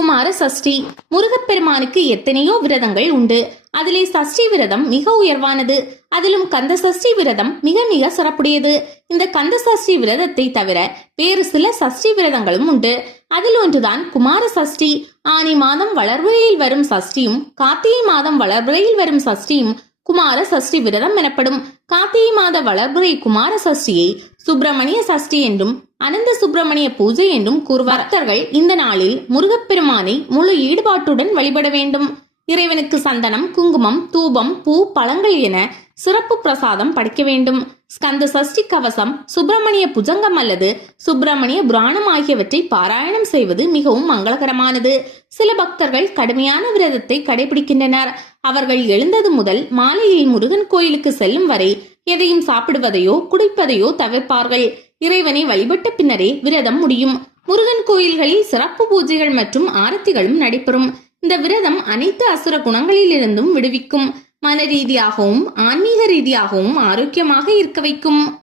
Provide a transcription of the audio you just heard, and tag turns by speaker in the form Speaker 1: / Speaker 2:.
Speaker 1: குமார சஷ்டி. முருகப்பெருமானுக்கு எத்தனையோ விரதங்கள் உண்டு. அதிலே சஷ்டி விரதம் மிக உயர்வானது. அதிலும் கந்த சஷ்டி விரதம் மிக மிக சிறப்புடையது. இந்த கந்த சஷ்டி விரதத்தை தவிர வேறு சில சஷ்டி விரதங்களும் உண்டு. அதில் ஒன்றுதான் குமார சஷ்டி. ஆனி மாதம் வளர்பிறையில் வரும் சஷ்டியும் கார்த்திகை மாதம் வளர்பிறையில் வரும் சஷ்டியும் குமார சஷ்டி விரதம் எனப்படும். கார்த்திகை மாத வளர்புரை குமார சஷ்டியை சுப்பிரமணிய சஷ்டி என்றும் அனந்த சுப்பிரமணிய பூஜை என்றும் கூறுவார் பக்தர்கள் இந்த நாளில் முருகப்பெருமானை முழு ஈடுபாட்டுடன் வழிபட வேண்டும். இறைவனுக்கு சந்தனம் குங்குமம் தூபம் பூ பழங்கள் என சிறப்பு பிரசாதம் படைக்க வேண்டும். ஸ்கந்த சஷ்டி கவசம் சுப்பிரமணிய புஜங்கம் அல்லது சுப்பிரமணிய புராணம் ஆகியவற்றை பாராயணம் செய்வது மிகவும் மங்களகரமானது. சில பக்தர்கள் கடுமையான விரதத்தை கடைபிடிக்கின்றனர். அவர்கள் எழுந்தது முதல் மாலையில் முருகன் கோயிலுக்கு செல்லும் வரை எதையும் சாப்பிடுவதையோ குடிப்பதையோ தவிர்ப்பார்கள். இறைவனை வழிபட்ட பின்னரே விரதம் முடியும். முருகன் கோயில்களில் சிறப்பு பூஜைகள் மற்றும் ஆரத்திகளும் நடைபெறும். இந்த விரதம் அனைத்து அசுர குணங்களிலிருந்தும் விடுவிக்கும். மன ரீதியாகவும் ஆன்மீக ரீதியாகவும் ஆரோக்கியமாக இருக்க வைக்கும்.